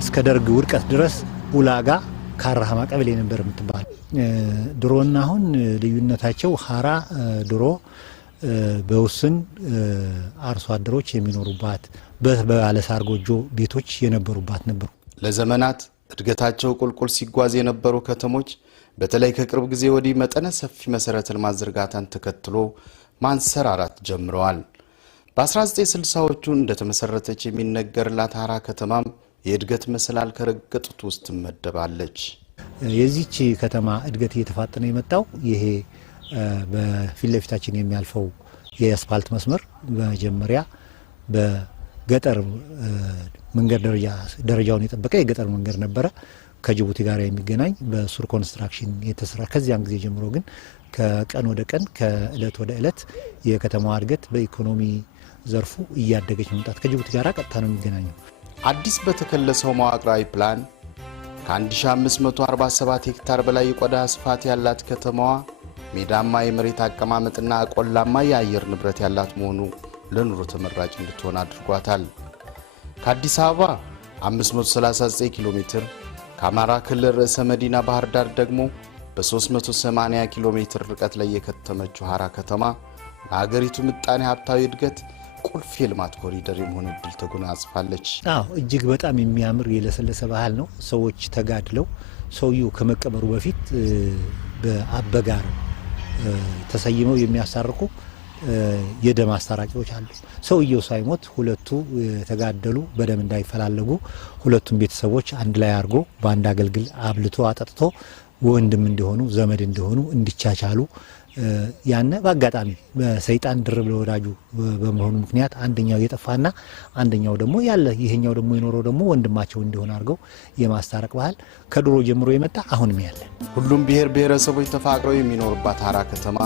እስከ ደርግ ውድቀት ድረስ ውላጋ ካራሃማ ቀበሌ ነበር የምትባል። ድሮና አሁን ልዩነታቸው ሀራ ድሮ በውስን አርሶ አደሮች የሚኖሩባት በባለሳር ጎጆ ቤቶች የነበሩባት ነበሩ። ለዘመናት እድገታቸው ቁልቁል ሲጓዝ የነበሩ ከተሞች በተለይ ከቅርብ ጊዜ ወዲህ መጠነ ሰፊ መሰረተ ልማት ዝርጋታን ተከትሎ ማንሰራራት ጀምረዋል። በ1960ዎቹ እንደተመሰረተች የሚነገርላት ሀራ ከተማም የእድገት መሰላል ከረገጡት ውስጥ ትመደባለች። የዚህች ከተማ እድገት እየተፋጠነ የመጣው ይሄ በፊት ለፊታችን የሚያልፈው የአስፋልት መስመር በመጀመሪያ በገጠር መንገድ ደረጃውን የጠበቀ የገጠር መንገድ ነበረ ከጅቡቲ ጋር የሚገናኝ በሱር ኮንስትራክሽን የተሰራ። ከዚያም ጊዜ ጀምሮ ግን ከቀን ወደ ቀን ከእለት ወደ እለት የከተማዋ እድገት በኢኮኖሚ ዘርፉ እያደገች መምጣት ከጅቡቲ ጋር ቀጥታ ነው የሚገናኘው። አዲስ በተከለሰው መዋቅራዊ ፕላን ከ1547 ሄክታር በላይ የቆዳ ስፋት ያላት ከተማዋ ሜዳማ የመሬት አቀማመጥና ቆላማ የአየር ንብረት ያላት መሆኑ ለኑሮ ተመራጭ እንድትሆን አድርጓታል። ከአዲስ አበባ 539 ኪሎ ሜትር ከአማራ ክልል ርዕሰ መዲና ባህር ዳር ደግሞ በ380 ኪሎ ሜትር ርቀት ላይ የከተመችው ሀራ ከተማ ለሀገሪቱ ምጣኔ ሀብታዊ እድገት ቁልፍ የልማት ኮሪደር የመሆን እድል ተጎናጽፋለች። እጅግ በጣም የሚያምር የለሰለሰ ባህል ነው። ሰዎች ተጋድለው ሰውየው ከመቀበሩ በፊት በአበጋር ተሰይመው የሚያሳርቁ የደም አስታራቂዎች አሉ። ሰውየው ሳይሞት ሁለቱ ተጋደሉ በደም እንዳይፈላለጉ ሁለቱም ቤተሰቦች አንድ ላይ አርጎ በአንድ አገልግል አብልቶ አጠጥቶ ወንድም እንደሆኑ ዘመድ እንደሆኑ እንዲቻቻሉ ያነ በአጋጣሚ በሰይጣን ድርብ ለወዳጁ በመሆኑ ምክንያት አንደኛው የጠፋና አንደኛው ደግሞ ያለ ይሄኛው ደግሞ የኖረው ደግሞ ወንድማቸው እንደሆነ አርገው የማስታረቅ ባህል ከድሮ ጀምሮ የመጣ አሁንም ያለ ሁሉም ብሔር ብሔረሰቦች ተፋቅረው የሚኖርባት ሀራ ከተማ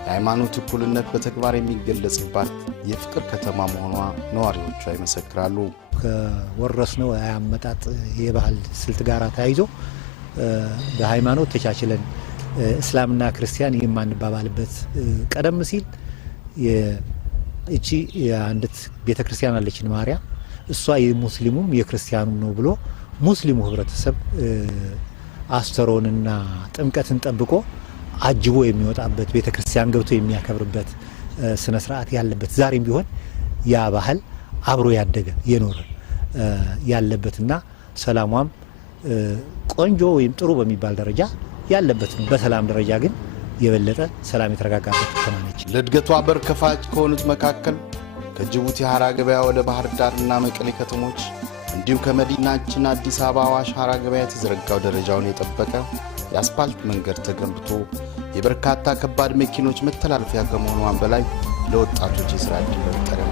የሃይማኖት እኩልነት በተግባር የሚገለጽባት የፍቅር ከተማ መሆኗ ነዋሪዎቿ ይመሰክራሉ። ከወረስነው ያመጣጥ የባህል ስልት ጋር ተያይዞ በሃይማኖት ተቻችለን እስላምና ክርስቲያን የማንባባልበት ቀደም ሲል እቺ አንዲት ቤተክርስቲያን አለችን ማርያም እሷ የሙስሊሙም የክርስቲያኑም ነው ብሎ ሙስሊሙ ህብረተሰብ አስተሮንና ጥምቀትን ጠብቆ አጅቦ የሚወጣበት ቤተክርስቲያን ገብቶ የሚያከብርበት ስነ ስርዓት ያለበት ዛሬም ቢሆን ያ ባህል አብሮ ያደገ የኖረ ያለበትና ሰላሟም ቆንጆ ወይም ጥሩ በሚባል ደረጃ ያለበት ነው። በሰላም ደረጃ ግን የበለጠ ሰላም የተረጋጋበት ከተማ ነች። ለእድገቷ በር ከፋች ከሆኑት መካከል ከጅቡቲ ሀራ ገበያ ወደ ባህር ዳርና መቀሌ ከተሞች እንዲሁም ከመዲናችን አዲስ አበባ አዋሽ ሀራ ገበያ የተዘረጋው ደረጃውን የጠበቀ የአስፋልት መንገድ ተገንብቶ የበርካታ ከባድ መኪኖች መተላለፊያ ከመሆኗን በላይ ለወጣቶች የሥራ ዕድል መፍጠሪያ